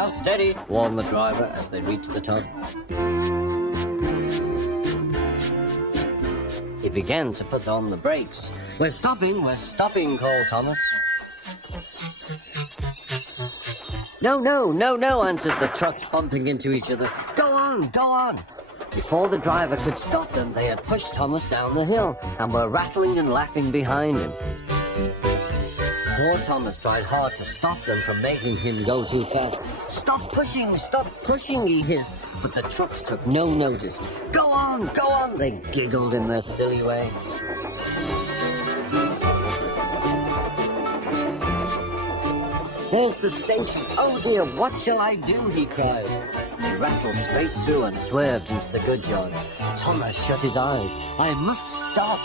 now, steady, warned the driver as they reached the top. He began to put on the brakes. We're stopping, called Thomas. No, answered the trucks, bumping into each other. Go on. Before the driver could stop them, they had pushed Thomas down the hill and were rattling and laughing behind him. Poor Thomas tried hard to stop them from making him go too fast. Stop pushing, he hissed, but the trucks took no notice. Go on, they giggled in their silly way. There's the station. Oh dear, what shall I do? He cried. He rattled straight through and swerved into the goods yard. Thomas shut his eyes. I must stop.